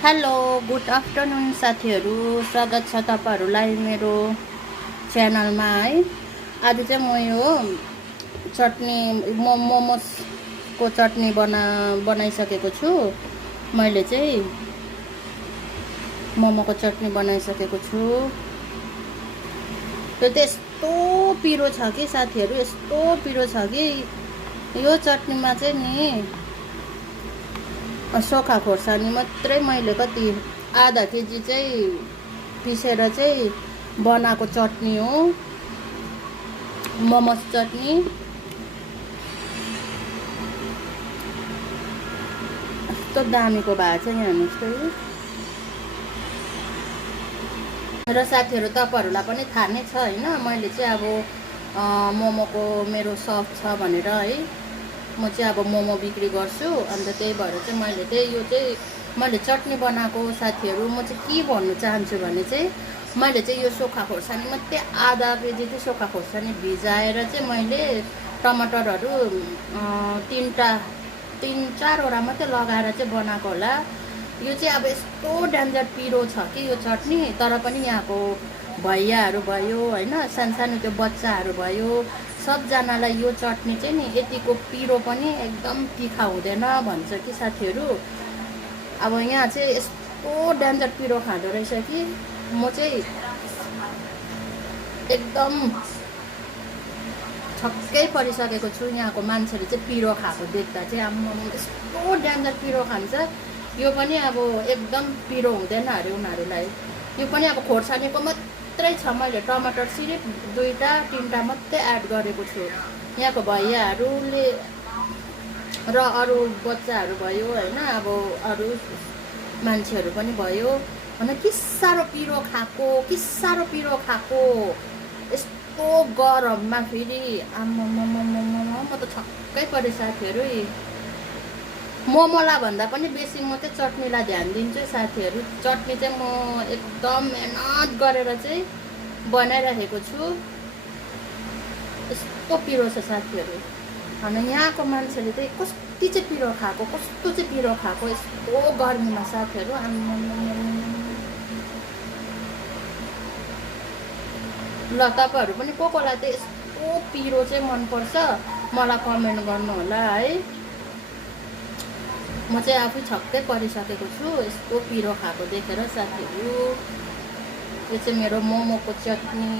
Hello good afternoon साथीहरू, स्वागत छ तपाईँहरूलाई मेरो च्यानलमा है। आज चाहिँ म यो चटनी मोमोसको चटनी बनाइसकेको छु। मैले चाहिँ मोमोको चटनी बनाइसकेको छु। त्यो त्यस्तो पिरो छ कि साथीहरू, यस्तो पिरो छ कि यो चटनीमा चाहिँ नि सोखा खोर्सानी मात्रै मैले कति आधा केजी चाहिँ पिसेर चाहिँ बनाएको चटनी हो, मोमोस चटनी। यस्तो दामीको भएको छ यहाँ जस्तै। र साथीहरू तपाईँहरूलाई पनि थाहा नै छ होइन, मैले चाहिँ अब मोमोको मेरो सप छ भनेर है। म चाहिँ अब मोमो बिक्री गर्छु, अन्त त्यही भएर चाहिँ मैले चाहिँ यो चाहिँ मैले चटनी बनाएको साथीहरू। म चाहिँ के भन्नु चाहन्छु भने चाहिँ मैले चाहिँ यो सोखा खोर्सानी मात्रै आधा केजी चाहिँ सोखा खोर्सानी भिजाएर चाहिँ मैले टमाटरहरू तिन चारवटा मात्रै लगाएर चाहिँ बनाएको होला। यो चाहिँ अब यस्तो डेन्जर पिरो छ कि यो चटनी, तर पनि यहाँको भैयाहरू भयो होइन, सानो त्यो बच्चाहरू भयो, सबजनालाई यो चटनी चाहिँ नि यतिको पिरो पनि एकदम तिखा हुँदैन भन्छ कि साथीहरू। अब यहाँ चाहिँ यस्तो डेन्जर पिरो खाँदो रहेछ कि म चाहिँ एकदम छक्कै परिसकेको छु। यहाँको मान्छेले चाहिँ पिरो खाएको देख्दा चाहिँ आम्मा यस्तो डेन्जर पिरो खान्छ। यो पनि अब एकदम पिरो हुँदैन अरे उनीहरूलाई। यो पनि अब खोर्सानीको मात्रै छ, मैले टमाटर सिर्फ 2-3 मात्रै एड गरेको छु। यहाँको भैयाहरूले र अरू बच्चाहरू भयो होइन, अब अरू मान्छेहरू पनि भयो भने कि साह्रो पिरो खाएको यस्तो गरममा फेरि आम्मा म त छक्कै परेँ साथीहरू। मोमोलाई भन्दा पनि बेसी म चाहिँ चटनीलाई ध्यान दिन्छु साथीहरू। चटनी चाहिँ म एकदम मेहनत गरेर चाहिँ बनाइरहेको छु। यस्तो पिरो छ साथीहरू। अनि यहाँको मान्छेले चाहिँ कस्तो चाहिँ पिरो खाएको यस्तो गर्मीमा साथीहरू। ल तपाईँहरू पनि कोलाई चाहिँ यस्तो पिरो चाहिँ मनपर्छ मलाई कमेन्ट गर्नु होला है। म चाहिँ आफै छक्कै परिसकेको छु यस्तो पिरो खाएको देखेर साथीहरू। यो चाहिँ मेरो मोमोको चटनी।